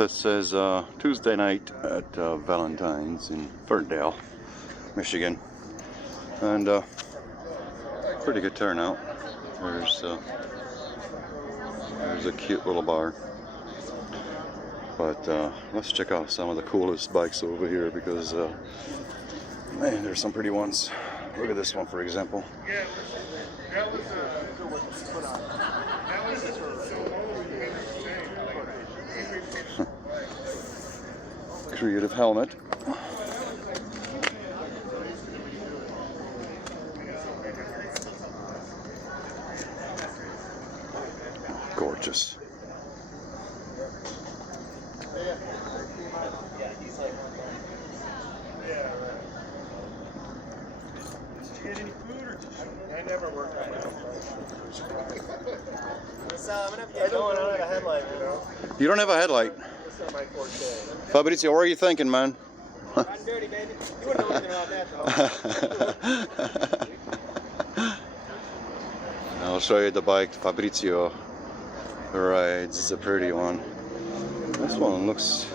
This says Tuesday night at Valentine's in Ferndale, Michigan, and pretty good turnout. There's a cute little bar, but let's check out some of the coolest bikes over here because man, there's some pretty ones. Look at this one, for example. Creative helmet. Gorgeous. I never worked on it. I'm gonna get going. I don't have a headlight, you know. You don't have a headlight. That's not my forte. Fabrizio, what are you thinking, man? I'm dirty, baby. You wouldn't know anything about that, though. I'll show you the bike Fabrizio rides. It's a pretty one. This one looks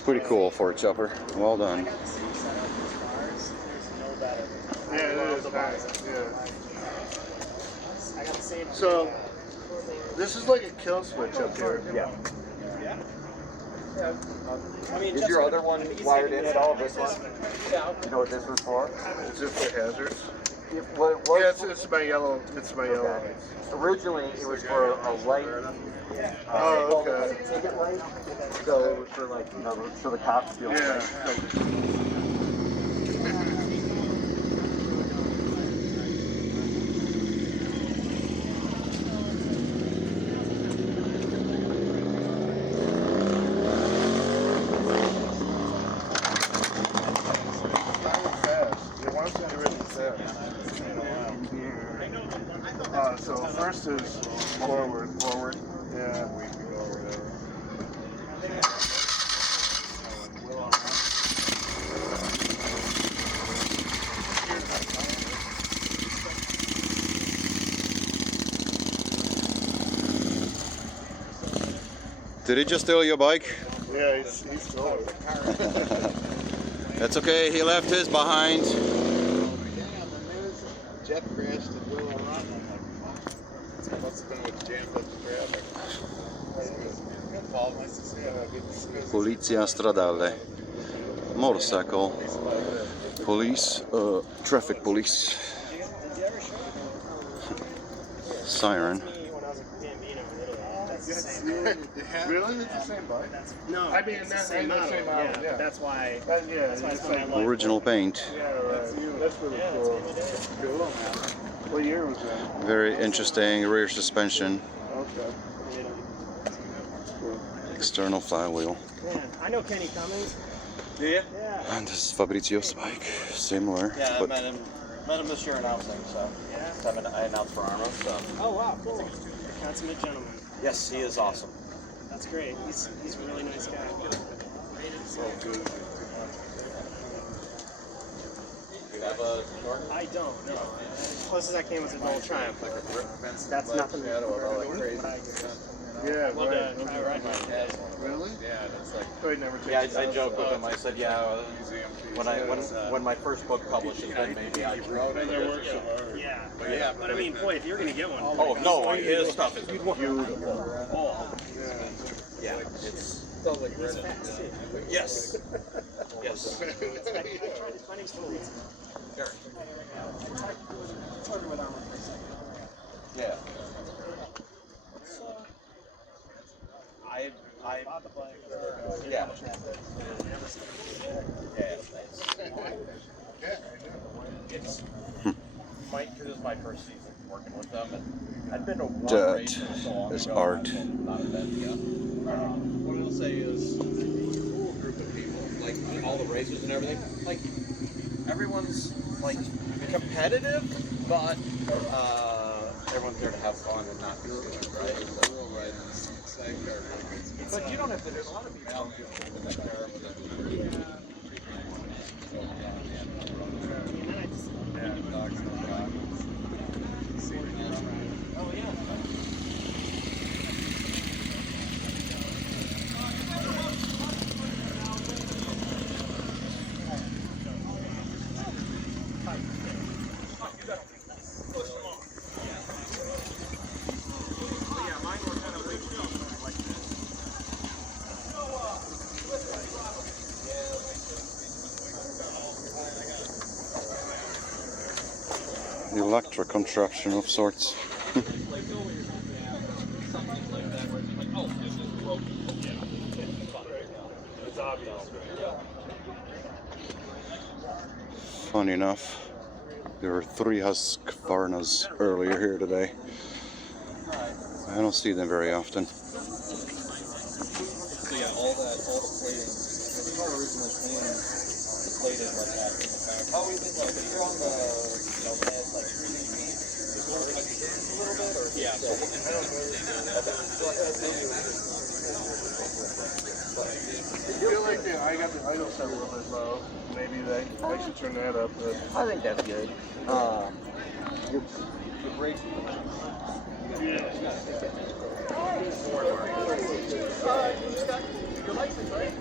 pretty cool for a chopper. Well done. Yeah, it is nice. Yeah. So, this is like a kill switch up here. Yeah. I mean, Is your other one wired in at all? This one? Yeah. You know what this was for? Is it for hazards? Yeah, It's my yellow. It's my yellow. Okay. Originally, it was for a light. Oh, okay. Ticket light. So it was for like, you know, so the cops feel. Yeah. So first is forward. Yeah. Did he just steal your bike? Yeah, he's stole it. That's okay, he left his behind. Jeff crashed at Willow Run. Must have been with jammed up the traffic. Nice to see you. Polizia stradale. Motorcycle. Police. Traffic police. Siren. Really? It's the same bike? No, I mean, it's the that's same model. yeah. That's why. Yeah, That's why it's it's my like, life. Original paint. yeah, right. That's really cool. Cool. What year was that? Very interesting rear suspension. Okay. External flywheel. Man, I know Kenny Cummings. Do you? Yeah. And this is Fabrizio's bike. Similar. Yeah, I but met him this year announcing, so. Yeah. I announced for Armo, so. Oh wow, cool. Consummate gentleman. Yes, he is awesome. That's great. He's a really nice guy. So good. You have a Norton? I don't. No. As close as I came was a Gold Triumph. Like a brick fence? That's nothing. Crazy. Yeah, I'd love right. to try a ride like that. Really? Yeah, that's like. Oh, he never Yeah, takes I joked with him. I said, yeah, museum. when my first book publishes, then maybe I They work so hard. Yeah. But I mean, boy, if you're gonna get one. Oh, no, his stuff is Beautiful. Oh. Yeah, it's. Sounds like fast too. Yes. Yes. I tried his funny stories. Sure. It's harder with armor for a second. Yeah. I Bought the bike. Yeah. It's Mike, because it was my first season working with them, and I'd been to one That race so long is ago, art. Not a bad yet. What I'll say is, a cool group of people, like all the racers and everything. Like everyone's like competitive, but everyone's there to have fun and not be stupid, right? So, but you don't have to. There's a lot of people. electric contraption of sorts. Funny enough, there were 3 Husqvarnas earlier here today. I don't see them very often. So yeah, all the plating. The car originally came plated like that in the back. How is it like if you're on the bed, like a little bit, or yeah? So I feel like I got the idle set a little bit low. Maybe I should turn that up. But I think that's good. your brakes. Your license, right?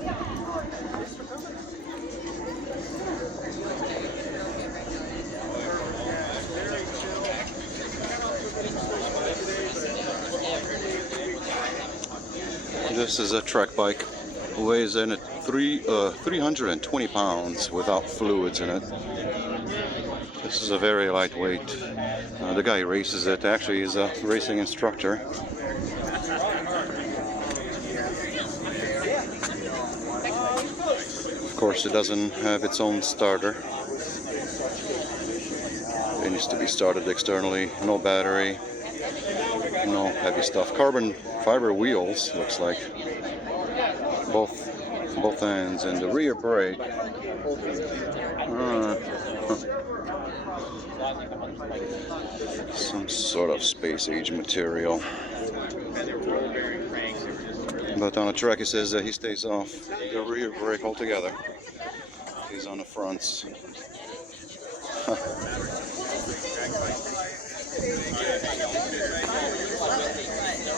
This is a track bike. Weighs in at 320 pounds without fluids in it. This is a very lightweight. The guy who races it actually is a racing instructor. Of course, it doesn't have its own starter. It needs to be started externally. No battery. No heavy stuff. Carbon fiber wheels, looks like. Both ends, and the rear brake. Some sort of space age material. But on the track it says that he stays off the rear brake altogether. He's on the fronts.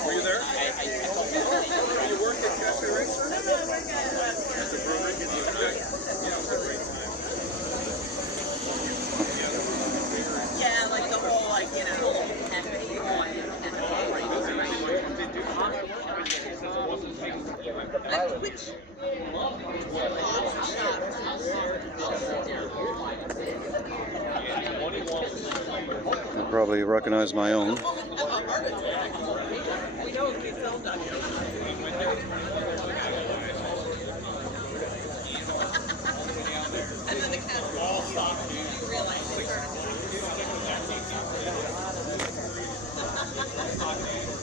Were you there? You worked at Cafe Race? Yeah, like the whole, like, you know, I probably recognize my own.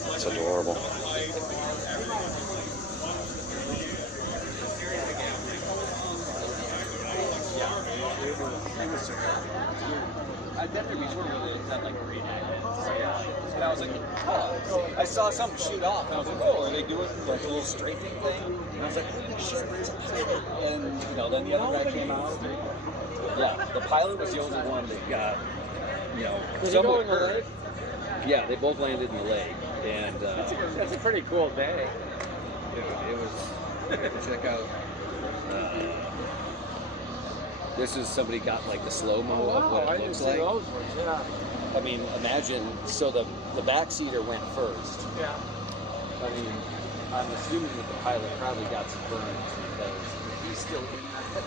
That's adorable. I bet there'd be sort of that like and I was like, oh, I saw something shoot off, and I was like, oh, are they doing like a little strafing thing? And I was like, holy shit! And then the other guy came out. Yeah, the pilot was the only one that got, somewhat hurt. Yeah, they both landed in the lake, and That's a pretty cool day. it was. Check out. This is somebody got like the slow-mo of what it looks like. Those ones, yeah. I mean, imagine, so the backseater went first. Yeah. I mean, I'm assuming that the pilot probably got some burns because he's still in that.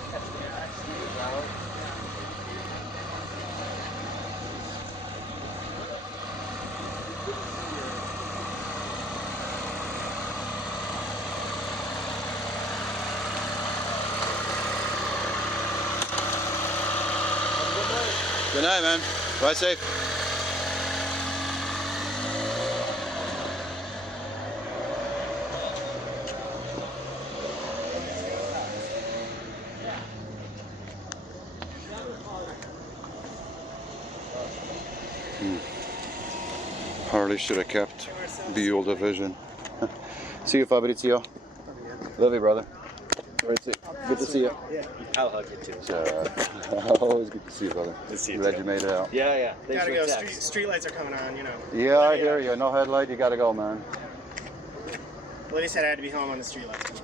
Good night, man. Ride safe. Harley should have kept Buell division. See you, Fabrizio. Love you, brother. Good to see you. I'll hug you too. Always good to see you, brother. Good to see you. Glad you made it out. Yeah. Gotta go. Street lights are coming on, you know. Yeah, I hear you. No headlight, you gotta go, man. Lady said I had to be home on the street lights.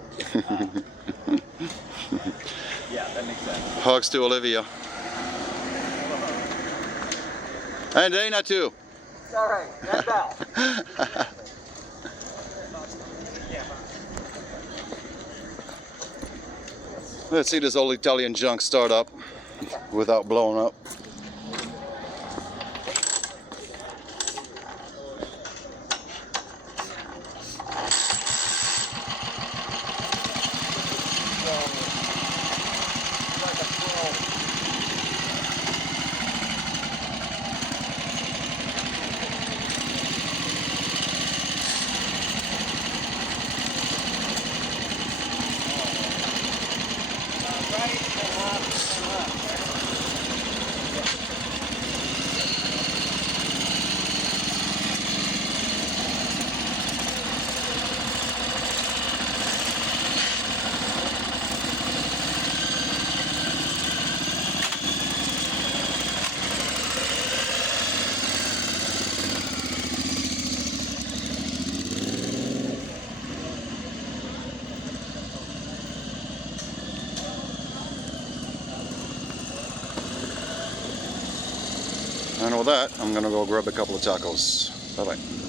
Yeah, that makes sense. Hugs to Olivia. And Dana too. All right, that's out. Let's see this old Italian junk start up without blowing up. And with that, I'm gonna go grab a couple of tacos. Bye bye.